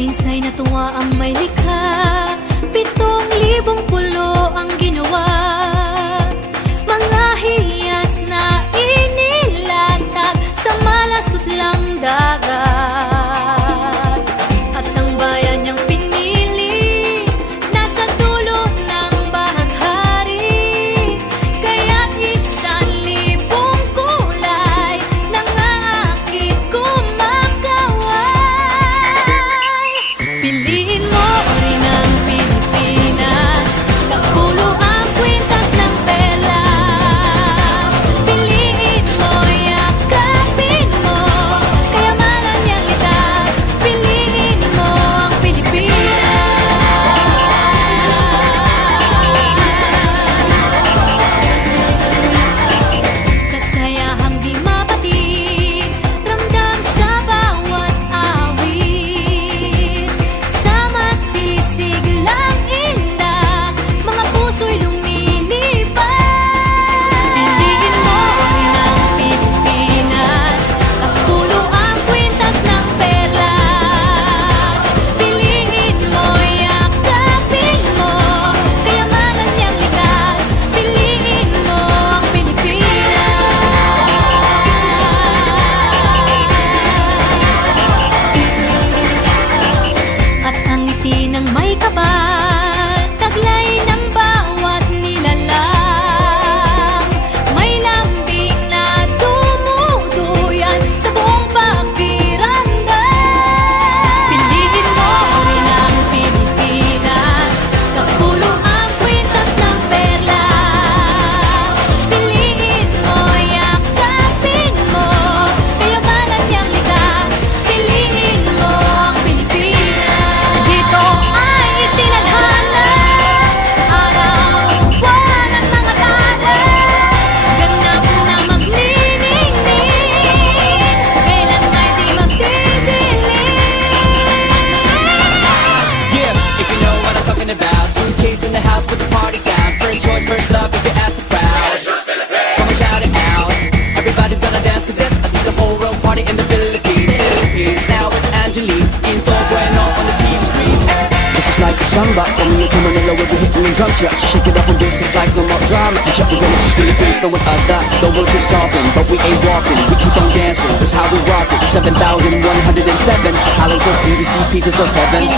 Minsa'y natuwa ang may likha, 7,000 pulo ang ginawa. Mga hiyas na inilatag sa malasot lang dagat. At ang bayan niyang pinili, nasa dulo ng bahaghari. Kaya 1,000 kulay nangaakit kumakaway. Piliin mo rin ang Pilipinas, kapulo ang kwintas ng perlas. Piliin mo, yakapin mo, kayamanan niyang likas. Piliin mo ang Pilipinas. Kasayahang di mapatid, ramdam sa bawat awit. Sama sisiglang indak, mga puso'y lumilipad. Piliin mo rin ang Pilipinas, kapulo ang kwintas ng perlas. Piliin mo, yakapin mo, kayamanan niyang likas. Piliin mo ang Pilipinas. At ang ngiti ng may kapal, taglay ng bawat nilalang. May lambing na dumuduyan sa buong pakiramdam. Piliin mo rin ang Pilipinas, kapulo ang kwintas ng perlas. Piliin mo, yakapin mo, kayamanan niyang likas. Piliin mo ang Pilipinas. Dito ay itinadhana, araw, buwan at mga tala. Ganap na magniningning, kailan ay di magdidilim. Yeah, if you know what I'm talking about. Suitcase in the house, put the party sound. First choice, first love, if you ask the crowd. Come on, shout it out. Everybody's gonna dance to this. I see the whole world party in the Philippines. Now with Angelique, Info Bueno on the TV screen. This is like a samba, coming into Manila with the hitting and drums. Yeah, so shake it up and dance it like no more drama. And check, we're gonna choose Philippines, no one other. The world keeps talking, but we ain't walking. We keep on dancing, that's how we rock it. 7,107 islands of beauty, see pieces of heaven.